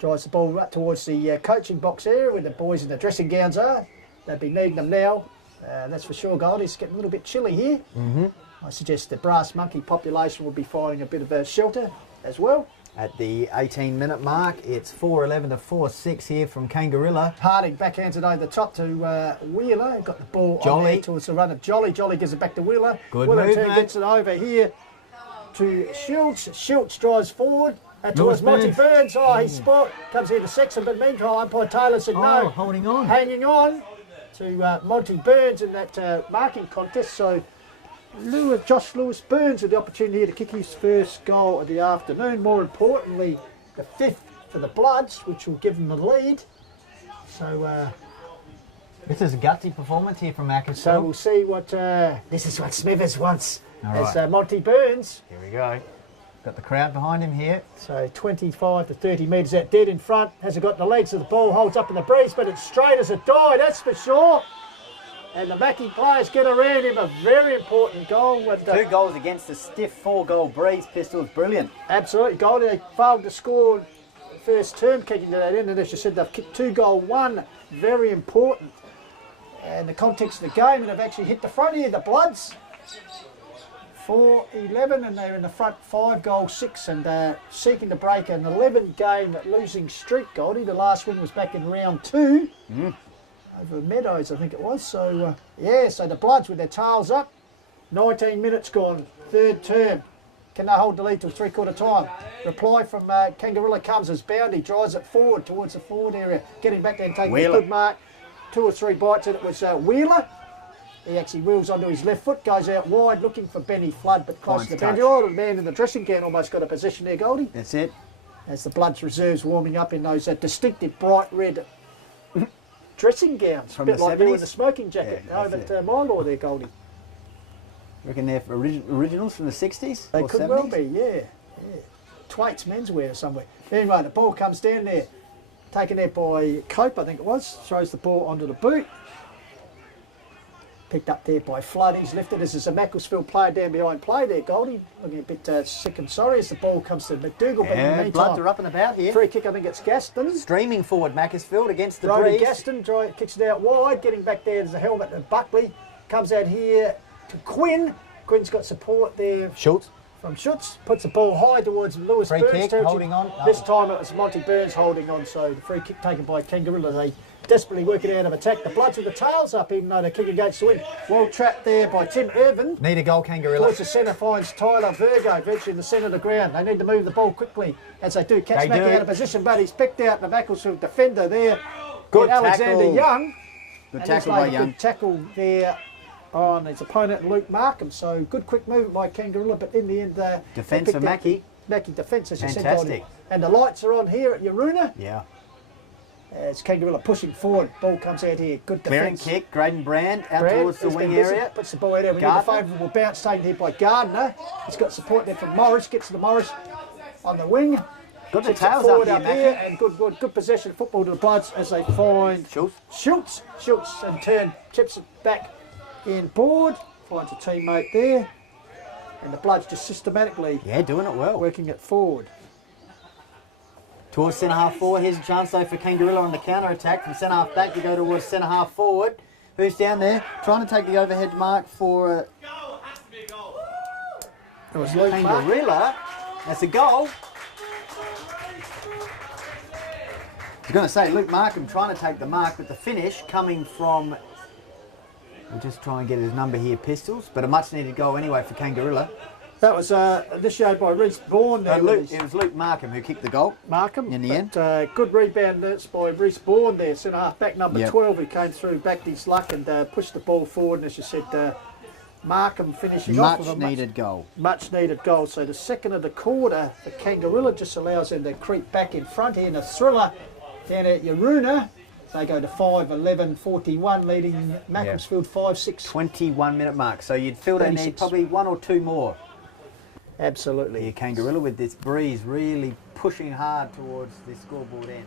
Drives the ball right towards the coaching box area where the boys in the dressing gowns are. They'll be needing them now. That's for sure, Gold. It's getting a little bit chilly here. I suggest the brass monkey population will be finding a bit of a shelter as well. At the 18-minute mark, it's 4-11 to 4-6 here from Kangarilla. Harding backhands it over the top to Wheeler. Got the ball on there towards the run of Jolly. Jolly gives it back to Wheeler. Good Wheeler movement. gets it over here to Schultz. Schultz drives forward towards Monty Burns. Oh, he's spot. Comes here to Sexton, but meantime, umpire Taylor said no. Holding on. Hanging on to Monty Burns in that marking contest. So Josh Lewis Burns with the opportunity to kick his first goal of the afternoon. More importantly, the 5th for the Bloods, which will give them the lead. So this is a gutsy performance here from Macclesfield. So we'll see what this is what Smithers wants. All as Monty Burns. Here we go. Got the crowd behind him here. So 25 to 30 metres out, dead in front. Hasn't got the legs of the ball, holds up in the breeze, but it's straight as a die, that's for sure. And the Mackie players get around him, a very important goal. With 2 goals against a stiff 4-goal breeze. Pistols, brilliant. Absolutely, goal. They failed to score the first term kicking to that end, and as you said, they've kicked 2 goal, 1 very important. And the context of the game, and they've actually hit the front here, the Bloods. 4-11, and they're in the front 5 goal 6, and seeking to break an 11-game losing streak, Goldie. The last win was back in round 2. Over Meadows, I think it was. So, yeah, so the Bloods with their tails up. 19 minutes gone, 3rd term. Can they hold the lead till 3/4 time? Reply from Kangarilla comes as Boundy drives it forward towards the forward area. Getting back there and taking a good mark. 2 or 3 bites, and it was Wheeler. He actually wheels onto his left foot, goes out wide looking for Benny Flood, but close to the boundary. Oh, the man in the dressing gown almost got a position there, Goldie. That's it. As the Bloods reserves warming up in those distinctive bright red dressing gowns, from a bit the like 70s? you in the smoking jacket. Yeah, no, but my law there, Goldie. Reckon they're originals from the 60s? They or could 70s? well be, yeah. Twait's menswear somewhere. Anyway, the ball comes down there, taken there by Cope, I think it was. Throws the ball onto the boot. Picked up there by Flood. He's lifted as a Macclesfield player down behind play there, Goldie. Looking a bit sick and sorry as the ball comes to McDougall. But in the meantime, Bloods are up and about here. Free kick, I think it's Gaston. Streaming forward, Macclesfield against the Brody breeze. Gaston kicks it out wide. Getting back there, there's a helmet of Buckley. Comes out here to Quinn. Quinn's got support there Schultz. from Schutz. Puts the ball high towards Lewis Free Burns. kick, territory. holding on. This time it was Monty Burns holding on. So the free kick taken by Kangarilla. They desperately work it out of attack. The Bloods with the tails up, even though they're kicking against the wind. Well trapped there by Tim Irvin. Need a goal, Kangarilla. Towards the centre finds Tyler Virgo, virtually in the centre of the ground. They need to move the ball quickly as they do. Catch Mackie out of position, but he's picked out the Macclesfield defender there. Good Alexander tackle. Young. Good And tackle he's by made a Young. good tackle there on his opponent Luke Markham. So good quick movement by Kangarilla, but in the end Defence they for picked out Mackie. Mackie defence, as you said, Fantastic. Goldie. And the lights are on here at Yaruna. Yeah. It's Kangarilla pushing forward. Ball comes out here. Good Clearing defence. kick, Graydon Brand out Brand towards the has wing been busy, area. puts the ball out there. We need a Gardner. favourable bounce taken here by Gardner. He's got support there from Morris. Gets to the Morris on the wing. Got the Sits it tails forward up here, Mackie. and good possession of football to the Bloods as they find Schultz. Schultz in turn chips it back in board. Finds a teammate there. And the Bloods just systematically Doing it well. working it forward. Towards centre half forward. Here's a chance though for Kangarilla on the counter attack. From centre half back, you go towards centre half forward. Who's down there? Trying to take the overhead mark for It was Luke Mark. Kangarilla. That's a goal. I was going to say Luke Markham trying to take the mark, but the finish coming from. We'll just try and get his number here, Pistols, but a much needed goal anyway for Kangarilla. That was initiated by Reece Bourne there. It was Luke Markham who kicked the goal. Markham in the end. Good rebound by Reece Bourne there, centre half back number 12, who came through, backed his luck and pushed the ball forward. And as you said, Markham finishing off with a needed goal. Much needed goal. So the second of the quarter, the Kangarilla just allows them to creep back in front here in a thriller down at Yaruna. They go to 5-11-41, leading Macclesfield 5-6. 21-minute mark. So you'd feel they need probably 1 or 2 more. Absolutely. Kangarilla with this breeze really pushing hard towards the scoreboard end.